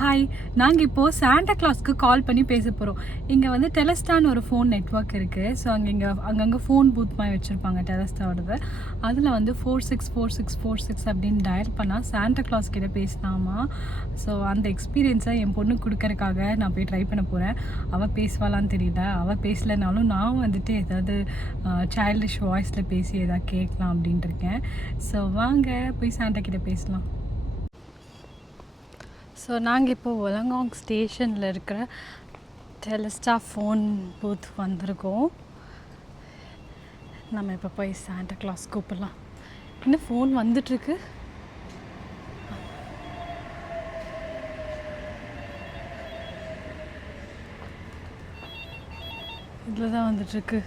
Hi, நாங்கள் இப்போது Santa கிளாஸ்க்கு கால் பண்ணி பேச போகிறோம். இங்கே வந்து டெலஸ்டான்னு ஒரு ஃபோன் நெட்வொர்க் இருக்குது. ஸோ அங்கங்கே ஃபோன் பூத் மாதிரி வச்சுருப்பாங்க டெலஸ்டாவோடது. அதில் வந்து 464646 அப்படின்னு டயல் பண்ணால் சாண்டா கிளாஸ் கிட்ட பேசினாமா. ஸோ அந்த எக்ஸ்பீரியன்ஸை என் பொண்ணுக்கு கொடுக்கறக்காக நான் போய் ட்ரை பண்ண போகிறேன். அவள் பேசுவாளான்னு தெரியல. அவள் பேசலைனாலும் நான் வந்துட்டு ஏதாவது சைல்டிஷ் வாய்ஸில் பேசி எதாவது கேட்கலாம் அப்படின்ட்டு இருக்கேன். ஸோ வாங்க போய் சாண்டா கிட்ட பேசலாம். ஸோ நாங்கள் இப்போது ஒலங்காங் ஸ்டேஷனில் இருக்கிற டெலஸ்டா ஃபோன் பூத் வந்திருக்கோம். நம்ம இப்போ போய் சாண்டா கிளாஸ் கூப்பிடலாம். இன்னும் ஃபோன் வந்துட்டுருக்கு. இதில் தான் வந்துட்டுருக்கு.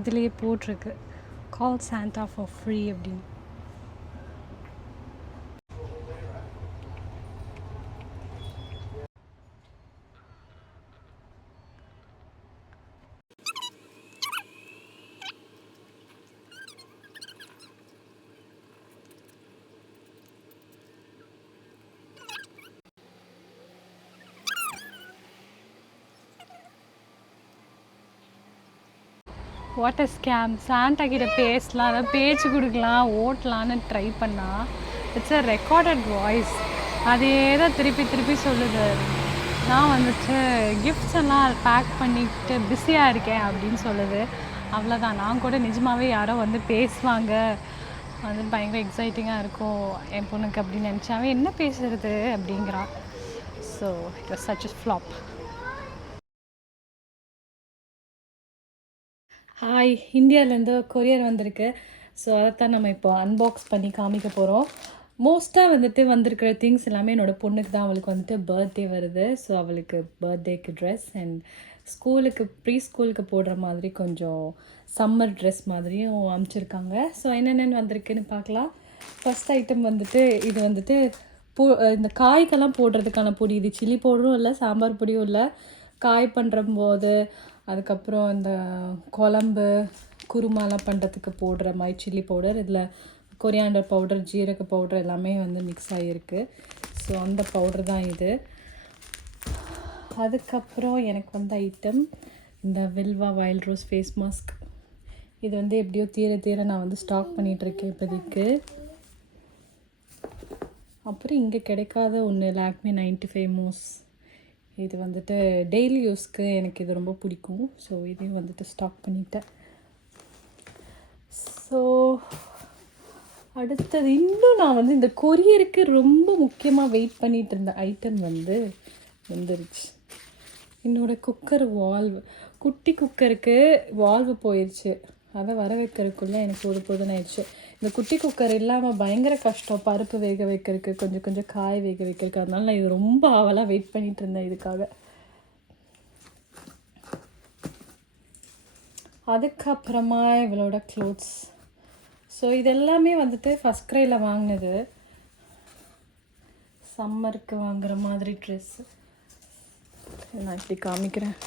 இதுலேயே போட்டிருக்கு கால் சாண்டா ஃபார் ஃப்ரீ அப்படின்னு. What a scam. சாண்டா கிட்ட பேசலாம், அதாவது பேச்சு கொடுக்கலாம், ஓட்டலான்னு ட்ரை பண்ணால் இட்ஸ் அ ரெக்கார்டட் வாய்ஸ். அதே தான் திருப்பி திருப்பி சொல்லுது. நான் வந்துட்டு கிஃப்ட்ஸ் எல்லாம் பேக் பண்ணிட்டு பிஸியாக இருக்கேன் அப்படின்னு சொல்லுது. அவ்வளோதான். நான் கூட நிஜமாகவே யாரோ வந்து பேசுவாங்க, அது பயங்கர எக்ஸைட்டிங்காக இருக்கும் என் பொண்ணுக்கு அப்படின்னு நினச்சாவே என்ன பேசுறது அப்படிங்கிறான். So it was such a flop. Hi, இந்தியாவிலேருந்து கொரியர் வந்திருக்கு. ஸோ அதைத்தான் நம்ம இப்போ அன்பாக்ஸ் பண்ணி காமிக்க போகிறோம். மோஸ்ட்டாக வந்துட்டு வந்திருக்கிற திங்ஸ் எல்லாமே என்னோடய பொண்ணுக்கு தான். அவளுக்கு வந்துட்டு பர்த்டே வருது. ஸோ அவளுக்கு பர்த்டேக்கு ட்ரெஸ் அண்ட் ஸ்கூலுக்கு ப்ரீ ஸ்கூலுக்கு போடுற மாதிரி கொஞ்சம் சம்மர் ட்ரெஸ் மாதிரியும் அமுச்சிருக்காங்க. ஸோ என்னென்னு வந்திருக்குன்னு பார்க்கலாம். ஃபஸ்ட் ஐட்டம் வந்துட்டு இது வந்துட்டு இந்த காய்க்கெல்லாம் போடுறதுக்கான பொடி. இது சில்லி பவுடரும் இல்லை, சாம்பார் பொடியும் இல்லை. காய் பண்ணுறம்போது அதுக்கப்புறம் இந்த குழம்பு குருமாலாம் பண்ணுறதுக்கு போடுற மாதிரி சில்லி பவுடர். இதில் கொரியாண்டர் பவுடர், ஜீரக பவுடர் எல்லாமே வந்து மிக்ஸ் ஆகிருக்கு. ஸோ அந்த பவுடர் தான் இது. அதுக்கப்புறம் எனக்கு வந்த ஐட்டம் இந்த Vilvah wild rose face mask. இது வந்து எப்படியோ தீர நான் வந்து ஸ்டாக் பண்ணிகிட்ருக்கேன் இப்போதைக்கு. அப்புறம் இங்கே கிடைக்காத ஒன்று லாக்மே 95 மூஸ். இது வந்துட்டு டெய்லி யூஸ்க்கு எனக்கு இது ரொம்ப பிடிக்கும். ஸோ இதையும் வந்துட்டு ஸ்டாக் பண்ணிட்டேன். ஸோ அடுத்தது இன்னும் நான் வந்து இந்த கொரியருக்கு ரொம்ப முக்கியமாக வெயிட் பண்ணிகிட்டு இருந்த ஐட்டம் வந்து வந்துருச்சு. என்னோடய குக்கர் வால்வு. குட்டி குக்கருக்கு வால்வு போயிடுச்சு. அதை வர வைக்கிறதுக்குள்ளே எனக்கு போதுன்னு ஆயிடுச்சு. இந்த குட்டி குக்கர் இல்லாமல் பயங்கர கஷ்டம். பருப்பு வேக வைக்கிறதுக்கு, கொஞ்சம் காய் வேக வைக்கிறதுக்கு. அதனால நான் இது ரொம்ப ஆவலாக வெயிட் பண்ணிகிட்டு இருந்தேன் இதுக்காக. அதுக்கப்புறமா இவளோட க்ளோத்ஸ். ஸோ இதெல்லாமே வந்துட்டு ஃபஸ்ட் க்ரையில் வாங்கினது. சம்மருக்கு வாங்குகிற மாதிரி ட்ரெஸ்ஸு நான் இப்படி காமிக்கிறேன்.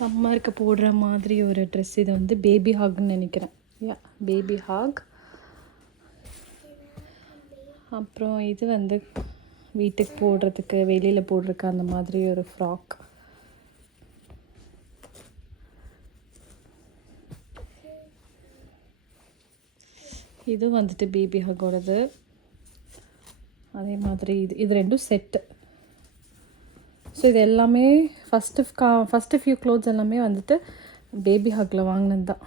சம்மருக்கு போடுற மாதிரி ஒரு ட்ரெஸ். இது வந்து பேபி ஹாக்னு நினைக்கிறேன். Baby hawk. அப்புறம் இது வந்து வீட்டுக்கு போடுறதுக்கு, வெளியில் போடுறதுக்கு அந்த மாதிரி ஒரு ஃப்ராக். இது வந்துட்டு பேபி ஹாகோடது. அதே மாதிரி இது ரெண்டும் செட்டு. ஸோ இது எல்லாமே ஃபஸ்ட்டு ஃபியூ க்ளோத்ஸ் எல்லாமே வந்துட்டு பேபி ஹக்கில் வாங்கினது தான்.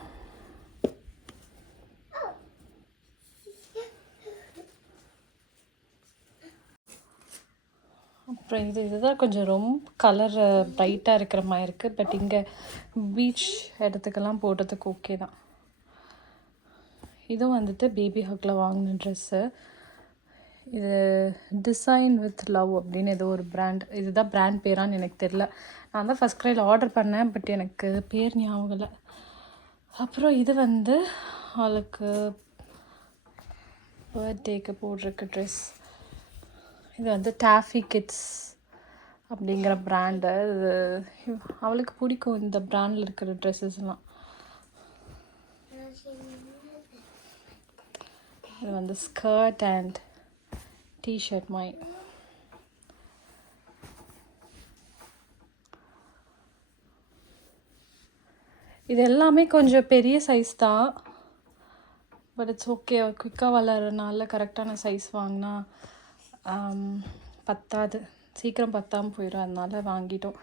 அப்புறம் இதுதான் கொஞ்சம் ரொம்ப கலர் ப்ரைட்டாக இருக்கிற மாதிரி இருக்குது. பட் இங்கே பீச் இடத்துக்கெல்லாம் போடுறதுக்கு ஓகே தான். இதுவும் வந்துட்டு பேபி ஹக்கில் வாங்கின ட்ரெஸ்ஸு. இது டிசைன் வித் லவ் அப்படின்னு ஏதோ ஒரு பிராண்ட். இதுதான் பிராண்ட் பேரான்னு எனக்கு தெரில. நான் தான் ஃபஸ்ட் க்ரையில் ஆர்டர் பண்ணேன், பட் எனக்கு பேர் ஞாபகம் இல்லை. அப்புறம் இது வந்து அவளுக்கு பர்த்டேக்கு போடுறக்கு ட்ரெஸ். இது வந்து டாஃபி கிட்ஸ் அப்படிங்கிற பிராண்டு. இது அவளுக்கு பிடிக்கும் இந்த பிராண்டில் இருக்கிற ட்ரெஸ்ஸஸ்லாம். இது வந்து ஸ்கர்ட் அண்ட் டிஷர்ட் மாதிரி. இது எல்லாமே கொஞ்சம் பெரிய சைஸ் தான், பட் இட்ஸ் ஓகே. குயிக்காக வளர்கிறனால கரெக்டான சைஸ் வாங்கினா பத்தாது, சீக்கிரம் பத்தாமல் போயிடும், அதனால வாங்கிட்டோம்.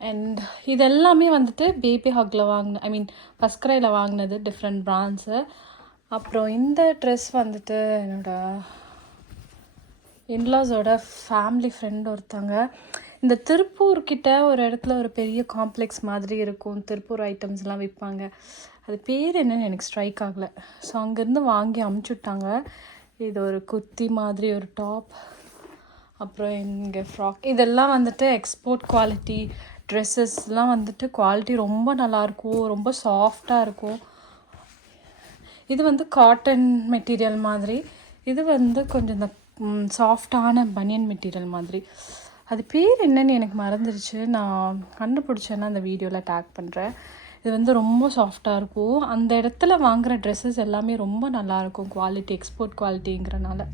அண்ட் இது எல்லாமே வந்துட்டு பேபி ஹக்கில் வாங்கின, ஐ மீன் ஃபர்ஸ்ட் க்ரையில் வாங்கினது, டிஃப்ரெண்ட் பிராண்ட்ஸு. அப்புறம் இந்த ட்ரெஸ் வந்துட்டு என்னோடய இன்லாஸோட ஃபேமிலி ஃப்ரெண்ட் ஒருத்தங்க. இந்த திருப்பூர்கிட்ட ஒரு இடத்துல ஒரு பெரிய காம்ப்ளெக்ஸ் மாதிரி இருக்கும், திருப்பூர் ஐட்டம்ஸ்லாம் விற்பாங்க. அது பேர் என்னன்னு எனக்கு ஸ்ட்ரைக் ஆகலை. ஸோ அங்கேருந்து வாங்கி அமுச்சுட்டாங்க. இது ஒரு குர்த்தி மாதிரி ஒரு டாப், அப்புறம் இங்கே ஃப்ராக். இதெல்லாம் வந்துட்டு எக்ஸ்போர்ட் குவாலிட்டி ட்ரெஸ்ஸஸ்லாம் வந்துட்டு குவாலிட்டி ரொம்ப நல்லாயிருக்கும், ரொம்ப சாஃப்டாக இருக்கும். இது வந்து காட்டன் மெட்டீரியல் மாதிரி, இது வந்து கொஞ்சம் இந்த சாஃப்டான பனியன் மெட்டீரியல் மாதிரி. அது பேர் என்னன்னு எனக்கு மறந்துடுச்சு, நான் கண்டுபிடிச்சேன்னா அந்த வீடியோவில் டேக் பண்ணுறேன். இது வந்து ரொம்ப சாஃப்டாக இருக்கும். அந்த இடத்துல வாங்குகிற ட்ரெஸ்ஸஸ் எல்லாமே ரொம்ப நல்லாயிருக்கும், குவாலிட்டி எக்ஸ்போர்ட் குவாலிட்டிங்கிறனால.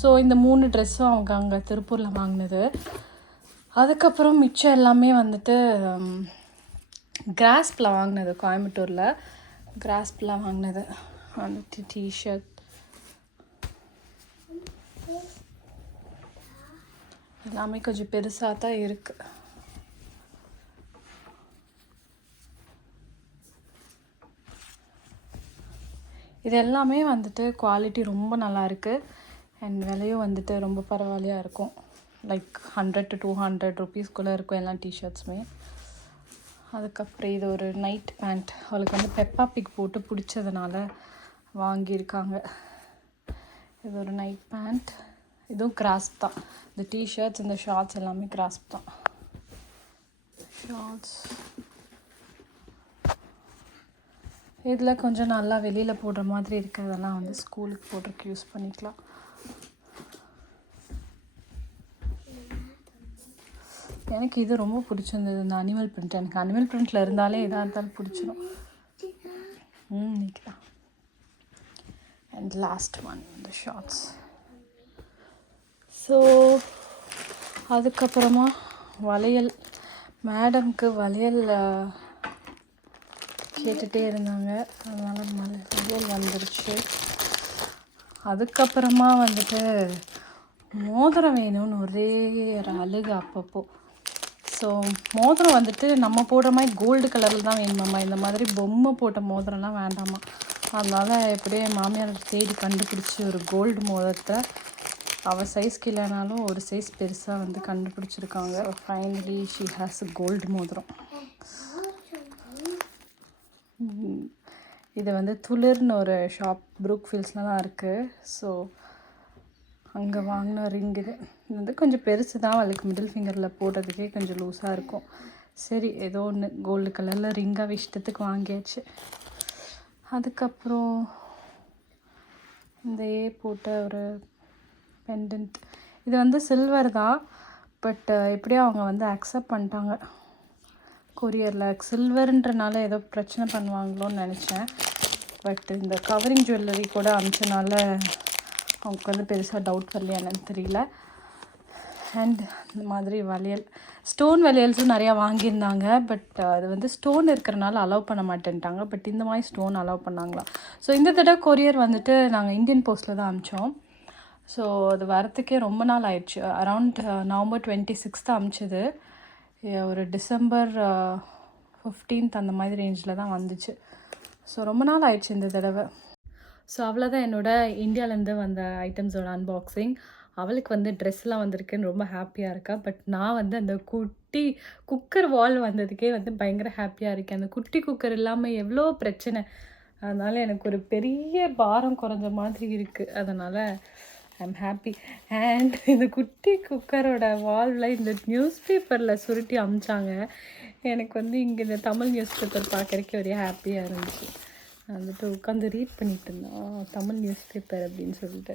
ஸோ இந்த 3 ட்ரெஸ்ஸும் அவங்க அங்கே திருப்பூரில் வாங்கினது. அதுக்கப்புறம் மிச்சம் எல்லாமே வந்துட்டு கிராஸ்பில் வாங்கினது, கோயம்புத்தூரில் கிராஸ்பில் வாங்கினது. வந்துட்டு டிஷர்ட் எல்லாமே கொஞ்சம் பெருசாக தான் இருக்குது. இது எல்லாமே வந்துட்டு குவாலிட்டி ரொம்ப நல்லா இருக்குது அண்ட் விலையும் வந்துட்டு ரொம்ப பரவாயில்லையாக இருக்கும். லைக் 100 to 200 ருபீஸ்க்குள்ளே இருக்கும் எல்லா டிஷர்ட்ஸுமே. அதுக்கப்புறம் இது ஒரு நைட் பேண்ட், அவளுக்கு வந்து பெப்பா பிக் போட்டு பிடிச்சதுனால வாங்கியிருக்காங்க. இது ஒரு நைட் பேண்ட், இதுவும் கிராஸ்ப் தான். இந்த டிஷர்ட்ஸ் இந்த ஷார்ட்ஸ் எல்லாமே கிராஸ்ப் தான். ஷார்ட்ஸ் இதில் கொஞ்சம் நல்லா வெளியில் போடுற மாதிரி இருக்கிறதெல்லாம் வந்து ஸ்கூலுக்கு போடுறதுக்கு யூஸ் பண்ணிக்கலாம். எனக்கு இது ரொம்ப பிடிச்சிருந்தது, இந்த அனிமல் பிரிண்ட். எனக்கு அனிமல் பிரிண்ட்டில் இருந்தாலே எதாக இருந்தாலும் பிடிச்சிடும். நிற்கலாம். அண்ட் லாஸ்ட் ஒன் இந்த ஷார்ட்ஸ். ஸோ அதுக்கப்புறமா வளையல், மேடம்க்கு வளையல் கேட்டுகிட்டே இருந்தாங்க, அதனால் வளையல் வந்துருச்சு. அதுக்கப்புறமா வந்துட்டு மோதிரம் வேணும்னு ஒரே ஒரு அழுகு அப்பப்போ. ஸோ மோதிரம் வந்துட்டு நம்ம போடுற மாதிரி கோல்டு கலரில் தான் வேணுமாம்மா, இந்த மாதிரி பொம்மை போட்ட மோதிரம்லாம் வேண்டாமா. அதனால் எப்படியே மாமியார் தேடி கண்டுபிடிச்சி ஒரு கோல்டு மோதிரத்தை அவள் சைஸ்க்கு இல்லைனாலும் ஒரு சைஸ் பெருசாக வந்து கண்டுபிடிச்சிருக்காங்க. Finally she has a gold மோதிரம். இது வந்து துளிர்னு ஒரு ஷாப் ப்ரூக்ஃபீல்ட்ஸில் தான் இருக்குது. ஸோ அங்கே வாங்கின ரிங் இது வந்து கொஞ்சம் பெருசு தான், அவளுக்கு மிடில் ஃபிங்கரில் போடுறதுக்கே கொஞ்சம் லூஸாக இருக்கும். சரி ஏதோ ஒன்று கோல்டு கலரில் ரிங்காக இஷ்டத்துக்கு வாங்கியாச்சு. அதுக்கப்புறம் இந்த போட்ட ஒரு பெண்டன்ட், இது வந்து சில்வர் தான், பட் எப்படியோ அவங்க வந்து அக்செப்ட் பண்ணிட்டாங்க கொரியரில். சில்வருன்றனால ஏதோ பிரச்சனை பண்ணுவாங்களோன்னு நினச்சேன், பட் இந்த கவரிங் ஜுவல்லரி கூட அமிச்சனால அவங்களுக்கு வந்து பெருசாக டவுட் வரலையா என்னன்னு தெரியல. அண்ட் இந்த மாதிரி வளையல், ஸ்டோன் வளையல்ஸும் நிறையா வாங்கியிருந்தாங்க, பட் அது வந்து ஸ்டோன் இருக்கிறனால அலோவ் பண்ண மாட்டேன்ட்டாங்க. பட் இந்த மாதிரி ஸ்டோன் அலோவ் பண்ணாங்களா. ஸோ இந்த தடவை கொரியர் வந்துட்டு நாங்கள் இந்தியன் போஸ்ட்டில் தான் அமிச்சோம். ஸோ அது வரத்துக்கே ரொம்ப நாள் ஆயிடுச்சு. அரவுண்ட் November 26 அமிச்சது, ஒரு December 15 அந்த மாதிரி ரேஞ்சில் தான் வந்துச்சு. ஸோ ரொம்ப நாள் ஆயிடுச்சு இந்த தடவை. ஸோ அவ்வளோதான் என்னோடய இந்தியாவிலேருந்து வந்த ஐட்டம்ஸோட அன்பாக்சிங். அவளுக்கு வந்து ட்ரெஸ்லாம் வந்திருக்குன்னு ரொம்ப ஹாப்பியாக இருக்கா. பட் நான் வந்து அந்த குட்டி குக்கர் வால் வந்ததுக்கே வந்து பயங்கர ஹாப்பியாக இருக்கேன். அந்த குட்டி குக்கர் இல்லாமல் எவ்வளோ பிரச்சனை, அதனால் எனக்கு ஒரு பெரிய பாரம் குறைஞ்ச மாதிரி இருக்குது. அதனால் ஐம் ஹாப்பி. அண்ட் இந்த குட்டி குக்கரோட வால்வில் இந்த நியூஸ் பேப்பரில் சுருட்டி அமிச்சாங்க. எனக்கு வந்து இங்கே இந்த தமிழ் நியூஸ் பேப்பர் பார்க்குறக்கே ஒரே ஹாப்பியாக இருந்துச்சு. வந்துட்டு உட்காந்து ரீட் பண்ணிட்டு இருந்தோம் தமிழ் நியூஸ் பேப்பர் அப்படின்னு சொல்லிட்டு.